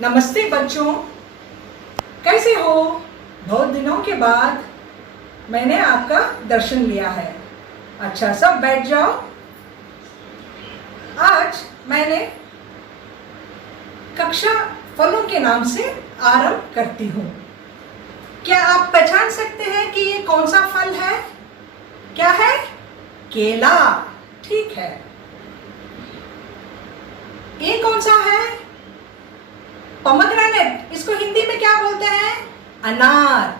नमस्ते बच्चों, कैसे हो? बहुत दिनों के बाद मैंने आपका दर्शन लिया है। अच्छा, सब बैठ जाओ। आज मैंने कक्षा फलों के नाम से आरंभ करती हूँ। क्या आप पहचान सकते हैं कि ये कौन सा फल है? क्या है? केला। ठीक है। ये कौन सा है? पोमेग्रेनेट। इसको हिंदी में क्या बोलते हैं? अनार।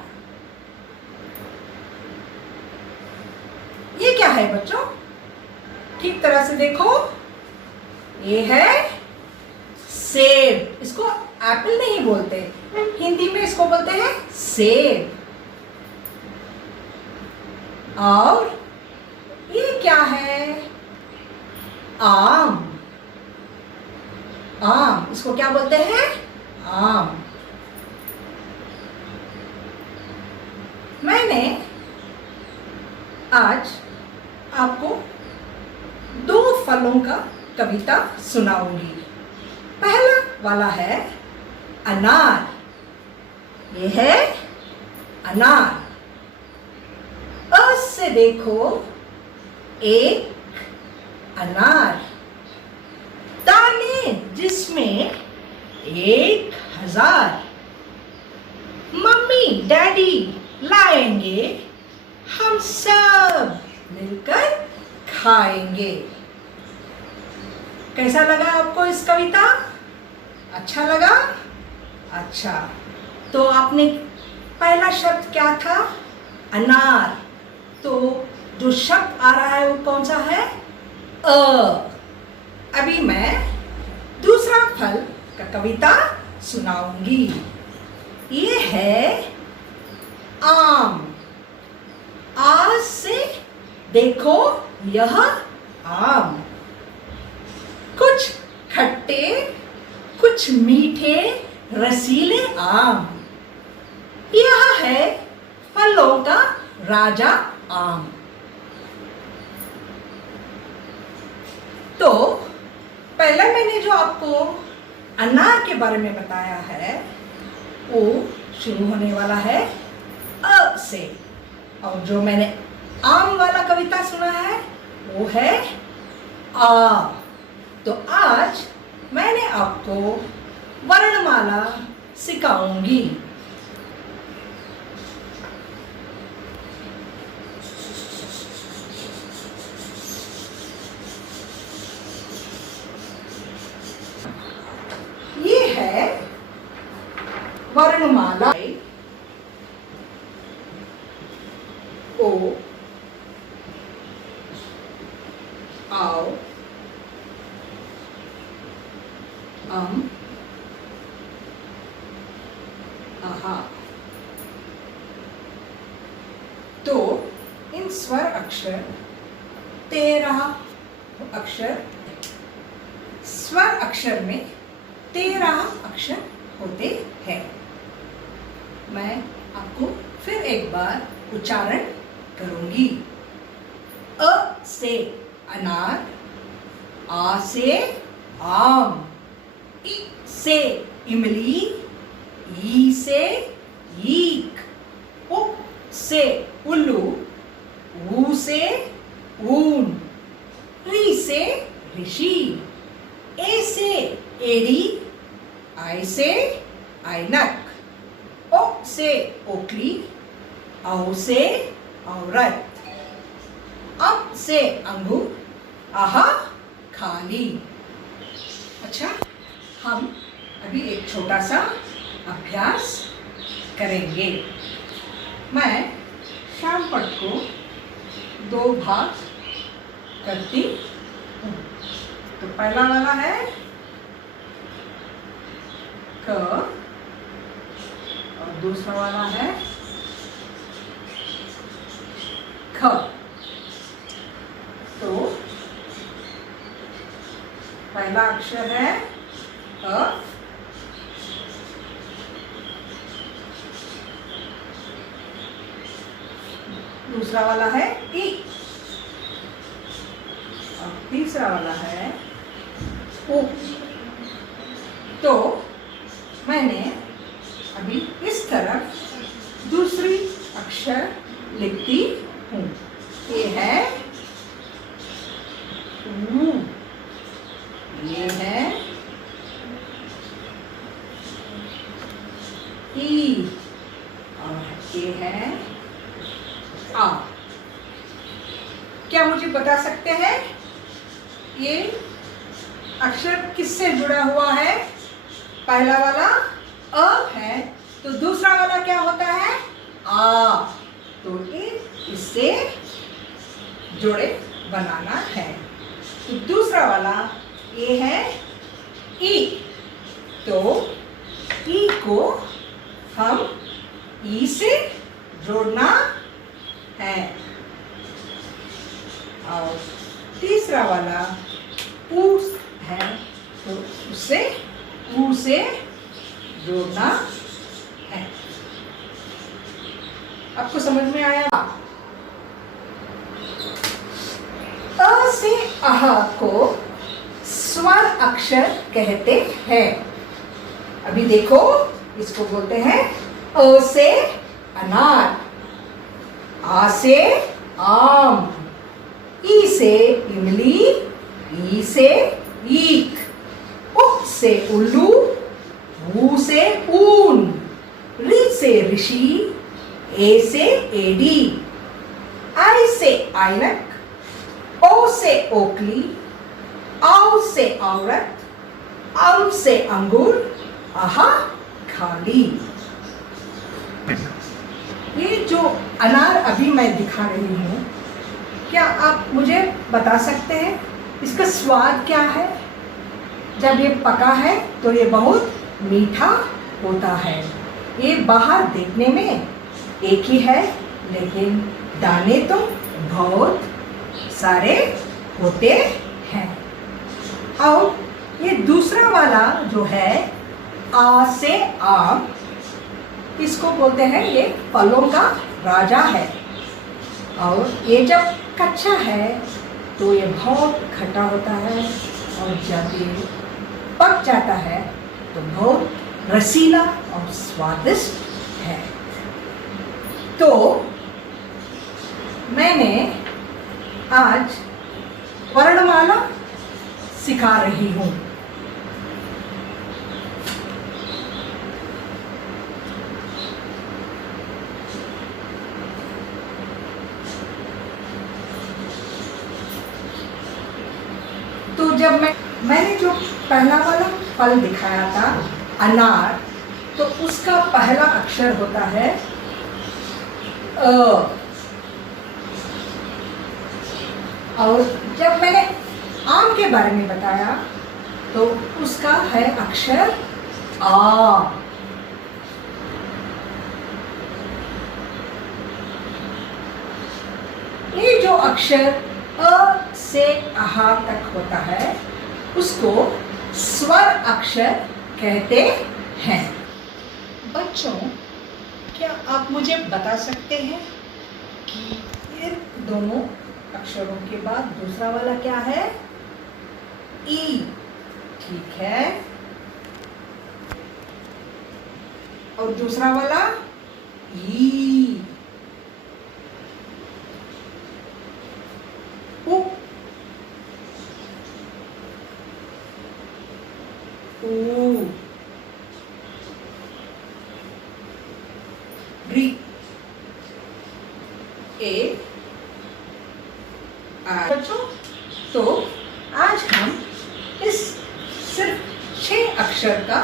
ये क्या है बच्चों? ठीक तरह से देखो, ये है सेब। इसको एप्पल नहीं बोलते, हिंदी में इसको बोलते हैं सेब। और ये क्या है? आम। आम, इसको क्या बोलते हैं? आम। मैंने आज आपको दो फलों का कविता सुनाऊंगी। पहला वाला है अनार। ये है अनार। अ से देखो, एक अनार, दाने जिसमें 1000। मम्मी डैडी लाएंगे, हम सब मिलकर खाएंगे। कैसा लगा आपको इस कविता? अच्छा लगा? अच्छा, तो आपने पहला शब्द क्या था? अनार। तो जो शब्द आ रहा है वो कौन सा है? अ। अभी मैं दूसरा फल का कविता सुनाऊंगी। ये है आम। आ से देखो, यह आम। कुछ खट्टे, कुछ मीठे, रसीले आम। यह है फलों का राजा आम। तो पहले मैंने जो आपको अनार के बारे में बताया है वो शुरू होने वाला है अ से, और जो मैंने आम वाला कविता सुना है वो है आ। तो आज मैंने आपको वर्णमाला सिखाऊंगी। ये है वर्णमाला। ओ, आओ, आहा। तो इन स्वर अक्षर 13 अक्षर, स्वर अक्षर में 13 अक्षर होते हैं। मैं आपको फिर एक बार उच्चारण करूंगी। अ से अनार, आ से आम, इ से इमली, ई से ईख, उ से उल्लू, ऊ से ऊन, री से ऋषि, ए से एड़ी, आई से ऐनक, ओ से ओखली, औ से औरत, अम से अंगूर, आहा खाली। अच्छा, हम अभी एक छोटा सा अभ्यास करेंगे। मैं श्यामपट्ट को 2 भाग करती हूँ। तो पहला वाला है क, और दूसरा वाला है ख। तो पहला अक्षर है अ, दूसरा वाला है ई, और तीसरा वाला है ओ। तो मैंने अभी इस तरफ दूसरी अक्षर लिखती हूँ। ये है ऊ, ये है ई, और ये है आ। क्या मुझे बता सकते हैं ये अक्षर किससे जुड़ा हुआ है? पहला वाला अ है, तो दूसरा वाला क्या होता है? आ। तो ये इससे जोड़े बनाना है। तो दूसरा वाला ये है ई, तो ई को हम ई से जोड़ना है। और तीसरा वाला ऊ है, तो उसे ऊ से जोड़ना है। आपको समझ में आया? अ से अह को स्वर अक्षर कहते हैं। अभी देखो, इसको बोलते हैं अ से अनार, आ से आम, ई से इमली, ई से ईख, उ से उल्लू, ऊ से ऊन, ऋ से ऋषि, ए से एडी, आई से ऐनक, ओ से ओखली, औ से औरत, अम से अंगूर, आहा खाली। ये जो अनार अभी मैं दिखा रही हूँ, क्या आप मुझे बता सकते हैं इसका स्वाद क्या है? जब ये पका है तो ये बहुत मीठा होता है। ये बाहर देखने में एक ही है, लेकिन दाने तो बहुत सारे होते हैं। और ये दूसरा वाला जो है आ से आम, इसको बोलते हैं ये फलों का राजा है। और ये जब कच्चा है तो ये बहुत खट्टा होता है, और जब ये पक जाता है तो बहुत रसीला और स्वादिष्ट है। तो मैंने आज वर्णमाला सिखा रही हूँ। तो जब मैंने जो पहला वाला फल दिखाया था अनार, तो उसका पहला अक्षर होता है अ। और जब मैंने आम के बारे में बताया तो उसका है अक्षर आ। ये जो अक्षर अ से आहा तक होता है उसको स्वर अक्षर कहते हैं। बच्चों, क्या आप मुझे बता सकते हैं कि इन दोनों अक्षरों के बाद दूसरा वाला क्या है? ई, ठीक है। और दूसरा वाला ई, उ, ऊ, री, ए। बच्चों, तो आज हम इस सिर्फ 6 अक्षर का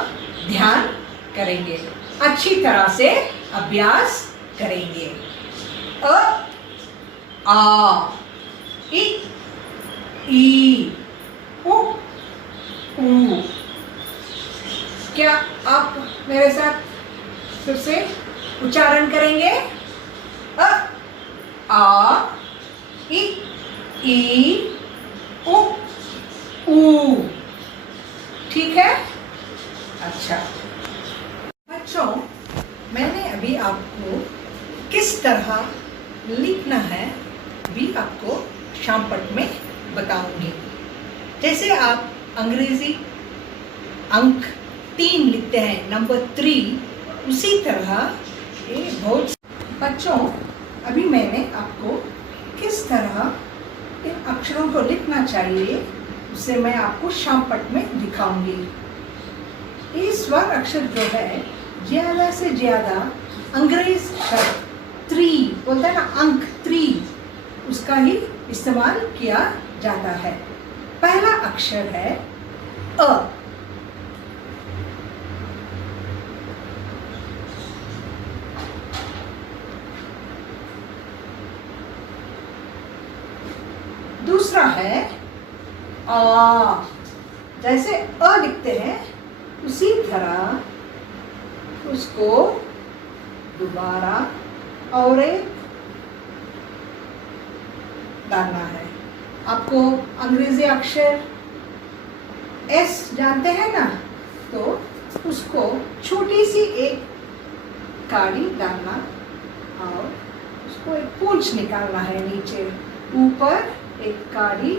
ध्यान करेंगे, अच्छी तरह से अभ्यास करेंगे। अ, आ, इ, ई, उ, ऊ। क्या आप मेरे साथ फिर से उच्चारण करेंगे? अ, आ, इ, ई, उ, ऊ। ठीक है? अच्छा बच्चों, मैंने अभी आपको किस तरह लिखना है भी आपको शामपट में बताऊंगी। जैसे आप अंग्रेजी अंक 3 लिखते हैं, नंबर 3, उसी तरह ये बहुत। बच्चों, अभी मैंने आपको किस तरह इन अक्षरों को लिखना चाहिए उसे मैं आपको शामपट में दिखाऊंगी। ये स्वर अक्षर जो है ज्यादा से ज्यादा अंग्रेज शब्द 3 बोलता है ना, अंक 3, उसका ही इस्तेमाल किया जाता है। पहला अक्षर है अ। दूसरा है आ। जैसे अ लिखते हैं उसी तरह उसको दोबारा और एक डालना है। आपको अंग्रेजी अक्षर एस जानते हैं ना, तो उसको छोटी सी एक काड़ी डालना और उसको एक पूंछ निकालना है नीचे, ऊपर एक काड़ी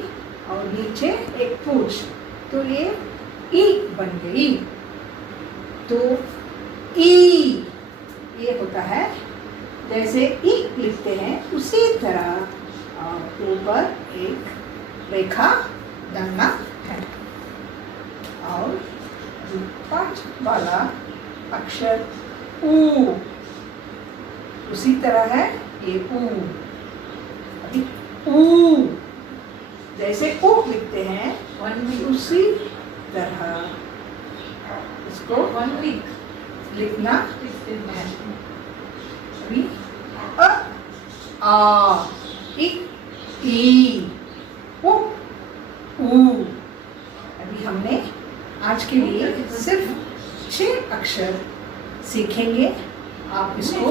और नीचे एक पूंछ, तो ये ई बन गई। तो ई ये होता है, जैसे ई लिखते हैं उसी तरह ऊपर एक रेखा डालना है। और 5 वाला अक्षर ऊ, उसी तरह है ये ऊ। अभी ऊ जैसे ऊ लिखते हैं उसी तरह इसको 1 वीक लिखना है। अभी अ आ इ ई उ ऊ। अभी हमने आज के लिए सिर्फ 6 अक्षर सीखेंगे। आप इसको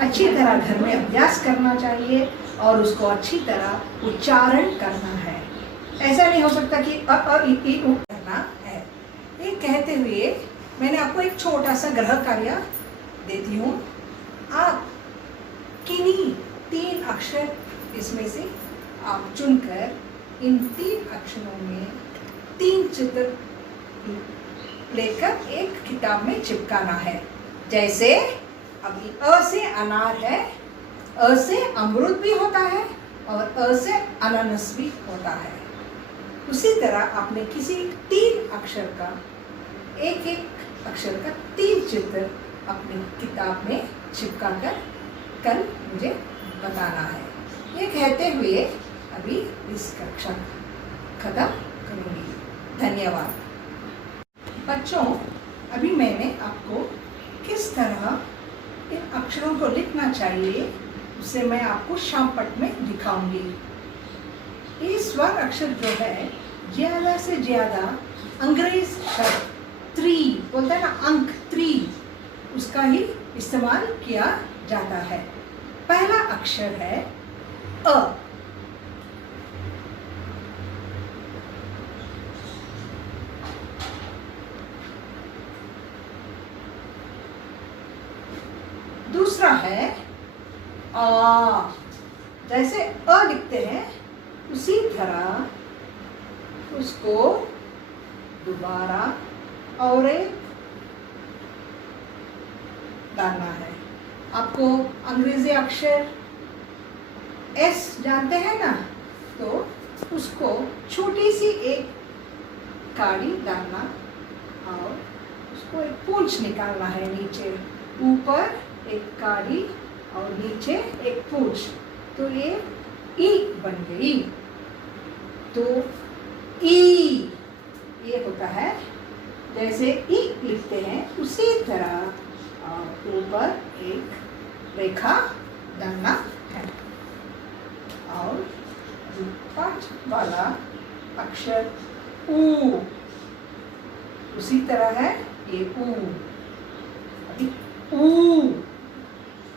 अच्छी तरह घर में अभ्यास करना चाहिए और उसको अच्छी तरह उच्चारण करना है। ऐसा नहीं हो सकता कि अ इ उ करना है। ये कहते हुए मैंने आपको एक छोटा सा गृह कार्य देती हूँ। आप किन्हीं 3 अक्षर इसमें से आप चुनकर इन 3 अक्षरों में 3 चित्र लेकर एक किताब में चिपकाना है। जैसे अभी अ से अनार है, अ से अमरूद भी होता है और अ से अनानास भी होता है। उसी तरह आपने किसी 3 अक्षर का एक अक्षर का 3 चित्र अपनी किताब में चिपका कर कल मुझे बताना है। ये कहते हुए अभी इस कक्षा खत्म करूँगी। धन्यवाद। बच्चों, अभी मैंने आपको किस तरह इन अक्षरों को लिखना चाहिए उसे मैं आपको शामपट में दिखाऊंगी। ये स्वर अक्षर जो है ज्यादा से ज्यादा अंग्रेज शब्द 3 बोलता है ना, अंक 3, उसका ही इस्तेमाल किया जाता है। पहला अक्षर है अ। दूसरा है आ। जैसे अ लिखते हैं उसी तरह उसको दोबारा और एक डालना है। आपको अंग्रेजी अक्षर एस जानते हैं ना, तो उसको छोटी सी एक काड़ी डालना और उसको एक पूंछ निकालना है नीचे, ऊपर एक काड़ी और नीचे एक पूंछ, तो ये ई बन गई। तो ई ये होता है, जैसे ई लिखते हैं उसी तरह ऊपर एक रेखा डालना है। और 5 वाला अक्षर ऊ, उसी तरह है ये ऊ। अभी ऊ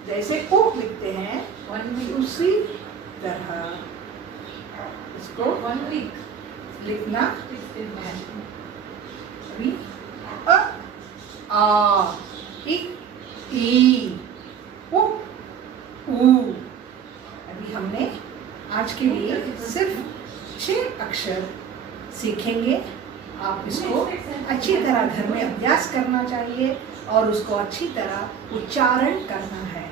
जैसे ऊ लिखते हैं उसी तरह इसको 1 वीक लिखना है। अभी अ आ इ ई उ ऊ। अभी हमने आज के लिए सिर्फ 6 अक्षर सीखेंगे। आप इसको अच्छी तरह घर में अभ्यास करना चाहिए और उसको अच्छी तरह उच्चारण करना है।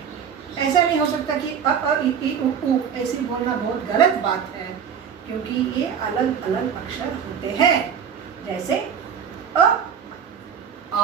ऐसा नहीं हो सकता कि अ इ उ ऊ ऐसी बोलना बहुत गलत बात है, क्योंकि ये अलग अलग अक्षर होते हैं। जैसे अ, आ,